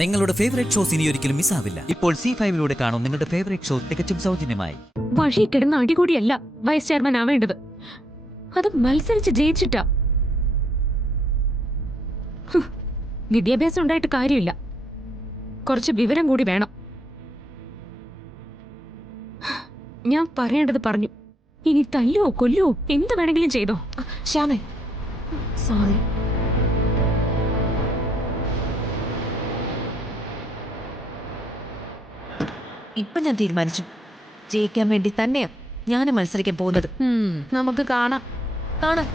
നിങ്ങളുടെ favourite shows ഇനി ഒരിക്കലും മിസ്സാവില്ല. ഇപ്പോൾ C5-ലൂടെ കാണും നിങ്ങളുടെ ഫേവറേറ്റ് ഷോ തികച്ചും സൗജന്യമായി. വഴി കിടന്ന അടികൂടിയല്ല വൈസ് ചെയർമാൻ ആവേണ്ടത്, അത് മത്സരിച്ച് ജയിച്ചിട്ടാ. വിദ്യാഭ്യാസം ഉണ്ടായിട്ട് കാര്യമില്ല, കുറച്ച് വിവരം കൂടി വേണം. ഞാൻ പറയേണ്ടത് പറഞ്ഞു. ഇനി തല്ലോ കൊല്ലോ എന്ത് വേണമെങ്കിലും ചെയ്തോ. ശ്യാമേ, സോറി. ഇപ്പൊ ഞാൻ തീരുമാനിച്ചു, ജയിക്കാൻ വേണ്ടി തന്നെയാ ഞാൻ മത്സരിക്കാൻ പോകുന്നത്. നമുക്ക് കാണാം. കാണാം.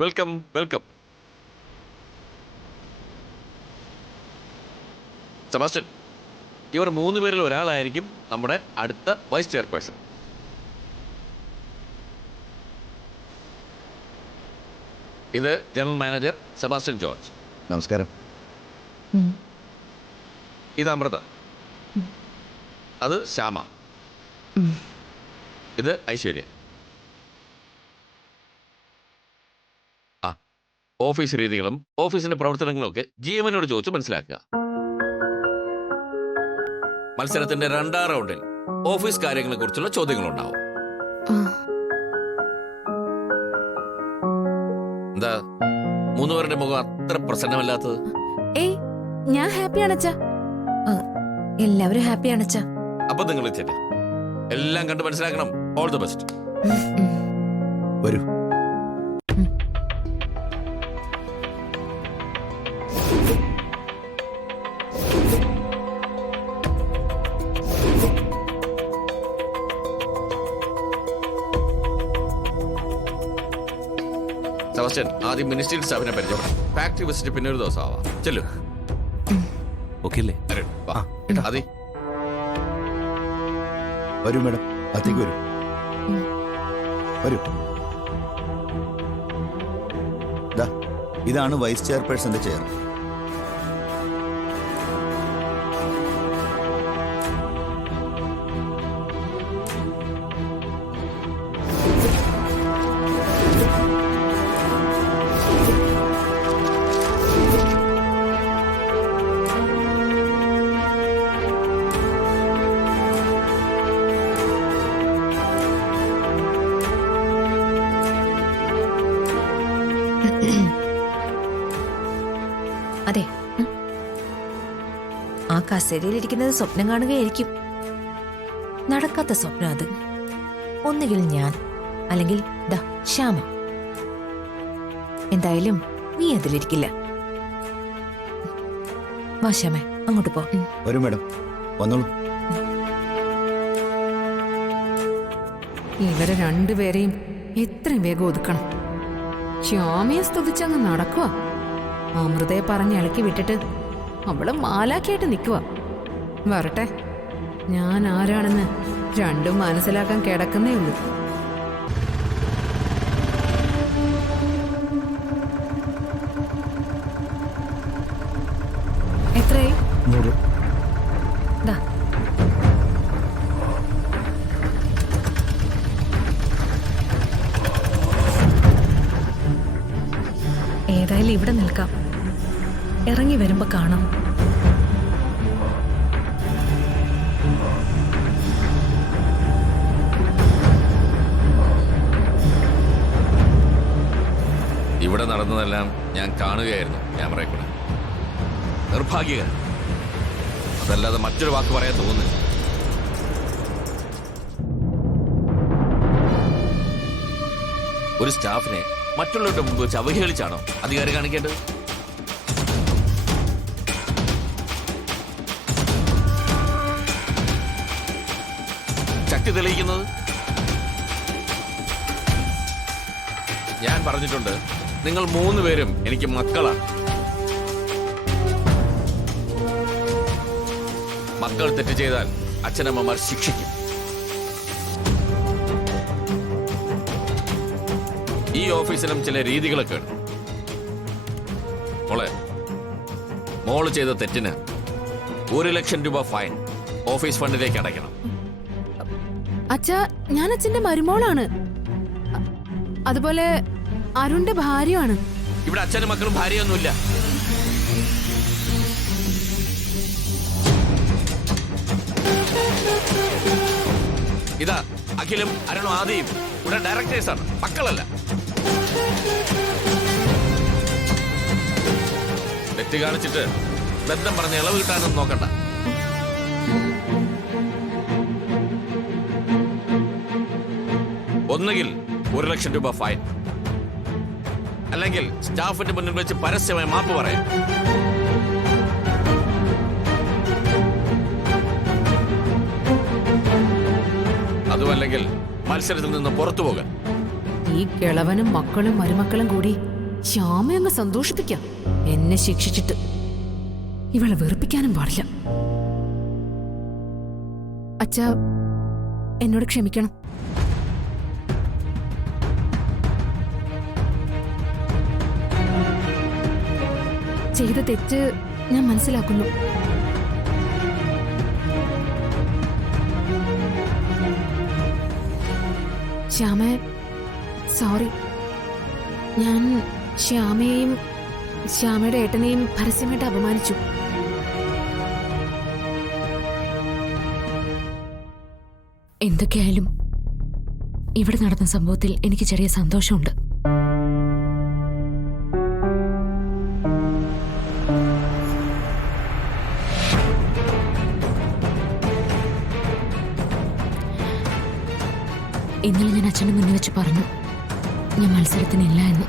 Welcome welcome. സെബാസ്റ്റ്യൻ, ഇവർ 3 പേരിൽ ഒരാളായിരിക്കും നമ്മുടെ അടുത്ത വൈസ് ചെയർപേഴ്സൺ. ഇത് ജനറൽ മാനേജർ സെബാസ്റ്റ്യൻ ജോർജ്. നമസ്കാരം. ഇത് അമൃത, അത് ശ്യാമ, ഇത് ഐശ്വര്യ. ഓഫീസ് രീതികളും ഓഫീസിന്റെ പ്രവർത്തനങ്ങളും ഒക്കെ GM-നോട് ചോദിച്ച് മനസ്സിലാക്കുക. മത്സരത്തിന്റെ 2ാം റൗണ്ടിൽ ഓഫീസ് കാര്യങ്ങളെ കുറിച്ചുള്ള ചോദ്യങ്ങളുണ്ടാവും. എന്താ 3 പേരുടെ മുഖം അത്ര പ്രസന്നമല്ലാത്തത്? ഏയ്, ഞാൻ ഹാപ്പിയാണച്ചാ. എല്ലാവരും ഹാപ്പിയാണച്ചാ. അപ്പൊ നിങ്ങൾ ചെല്ല്, എല്ലാം കണ്ട് മനസ്സിലാക്കണം. All the best. വരൂ. സെബാസ്റ്റ്യൻ, ആദ്യം മിനിസ്ട്രിയൽ സ്റ്റാഫിനെ പരിചയപ്പെടാം. ഫാക്ടറി വിസിറ്റ് പിന്നെ ഒരു ദിവസം ആവാം. ചെല്ലു. ഓക്കെ അല്ലേ? അതി വരൂ മേഡം, അകത്തേക്ക് വരൂ. വരൂ. ഇതാണ് വൈസ് ചെയർപേഴ്സന്റെ ചെയർ. അതെ, ആ കസേരയിലിരിക്കുന്നത് സ്വപ്നം കാണുകയായിരിക്കും. നടക്കാത്ത സ്വപ്നം അത്. ഒന്നുകിൽ ഞാൻ, അല്ലെങ്കിൽ ദാ ശ്യാമ. എന്തായാലും നീ അതിലിരിക്കില്ല. വാ ശ്യാമേ, അങ്ങോട്ട് പോ. വരൂ മേഡം, വന്നോളൂ. ഇവരെ രണ്ടുപേരെയും എത്രയും വേഗം ഒതുക്കണം. ശ്യാമയെ സ്തുതിച്ചങ്ങ് നടക്കുക. അമൃതയെ പറഞ്ഞ് ഇളക്കി വിട്ടിട്ട് അവള് മാലാക്കിയായിട്ട് നിൽക്കുക. വരട്ടെ, ഞാൻ ആരാണെന്ന് രണ്ടും മനസ്സിലാക്കാൻ കിടക്കുന്നേ ഉള്ളൂ. എത്രയായി? 100. ദാ ഏതായാലും ഇവിടെ നിൽക്കാം, ഇറങ്ങി വരുമ്പോ കാണാം. ഇവിടെ നടന്നതെല്ലാം ഞാൻ കാണുകയായിരുന്നു ക്യാമറയിൽ കൂടെ. നിർഭാഗ്യകരം. അതല്ലാതെ മറ്റൊരു വാക്ക് പറയാൻ തോന്നുന്നില്ല. ഒരു സ്റ്റാഫിനെ മറ്റുള്ളവരുടെ മുമ്പ് വെച്ച് അവഹേളിച്ചാണോ അധികാരം കാണിക്കേണ്ടത്? ശക്തി തെളിയിക്കുന്നത് ഞാൻ പറഞ്ഞിട്ടുണ്ട്. നിങ്ങൾ 3 പേരും എനിക്ക് മക്കളാണ്. മക്കൾ തെറ്റ് ചെയ്താൽ അച്ഛനമ്മമാർ ശിക്ഷിക്കും. ഈ ഓഫീസിലും ചില രീതികളൊക്കെ ഉണ്ട്. മോള് ചെയ്ത തെറ്റിന് 1 ലക്ഷം രൂപ ഫൈൻ ഓഫീസ് ഫണ്ടിലേക്ക് അടയ്ക്കണം. അച്ഛാ, ഞാൻ അച്ഛന്റെ മരുമോളാണ്. അതുപോലെ അരുണിന്റെ ഭാര്യയാണ്. ഇവിടെ അച്ഛനും മക്കളും ഭാര്യയൊന്നുമില്ല. ഇതാ അഖിലും അരുണും ആദിയും ഇവിടെ ഡയറക്ടേഴ്സാണ്, മക്കളല്ല. തെറ്റ് കാണിച്ചിട്ട് ബന്ധം പറഞ്ഞ് ഇളവ് കിട്ടാനൊന്നും നോക്കണ്ട. ഒന്നുകിൽ 1 ലക്ഷം രൂപ ഫൈൻ, അല്ലെങ്കിൽ സ്റ്റാഫിന്റെ മുന്നിൽ വെച്ച് പരസ്യമായി മാപ്പ് പറയാം. അതുമല്ലെങ്കിൽ മത്സരത്തിൽ നിന്ന് പുറത്തു പോകാൻ. ഈ കിളവനും മക്കളും മരുമക്കളും കൂടി ശ്യാമയങ്ങ് സന്തോഷിപ്പിക്കാം. എന്നെ ശിക്ഷിച്ചിട്ട് ഇവളെ വെറുപ്പിക്കാനും പാടില്ല. അച്ഛാ, എന്നോട് ക്ഷമിക്കണം. ചെയ്ത തെറ്റ് ഞാൻ മനസ്സിലാക്കുന്നു. ശ്യാമ, സോറി. ഞാൻ ശ്യാമയെയും ശ്യാമയുടെ ഏട്ടനെയും പരസ്യമായിട്ട് അപമാനിച്ചു. എന്തൊക്കെയായാലും ഇവിടെ നടന്ന സംഭവത്തിൽ എനിക്ക് ചെറിയ സന്തോഷമുണ്ട്. ഇന്നലെ ഞാൻ അച്ഛൻ്റെ മുന്നിൽ വെച്ച് പറഞ്ഞു ഞാൻ മത്സരത്തിനില്ല എന്ന്.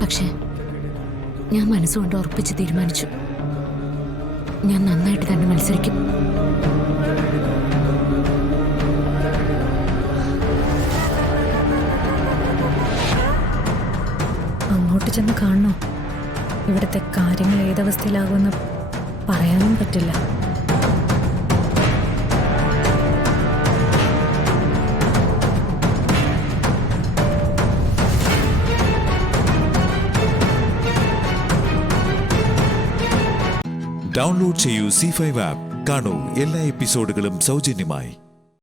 പക്ഷെ ഞാൻ മനസ്സുകൊണ്ട് ഉറപ്പിച്ച് തീരുമാനിച്ചു, ഞാൻ നന്നായിട്ട് തന്നെ മത്സരിക്കും. അങ്ങോട്ട് ചെന്ന് കാണണോ? ഇവിടുത്തെ കാര്യങ്ങൾ ഏതവസ്ഥയിലാകുമെന്ന് പറയാനും പറ്റില്ല. ഡൗൺലോഡ് ചെയ്യൂ C5 ആപ്പ്. കാണൂ എല്ലാ എപ്പിസോഡുകളും സൗജന്യമായി.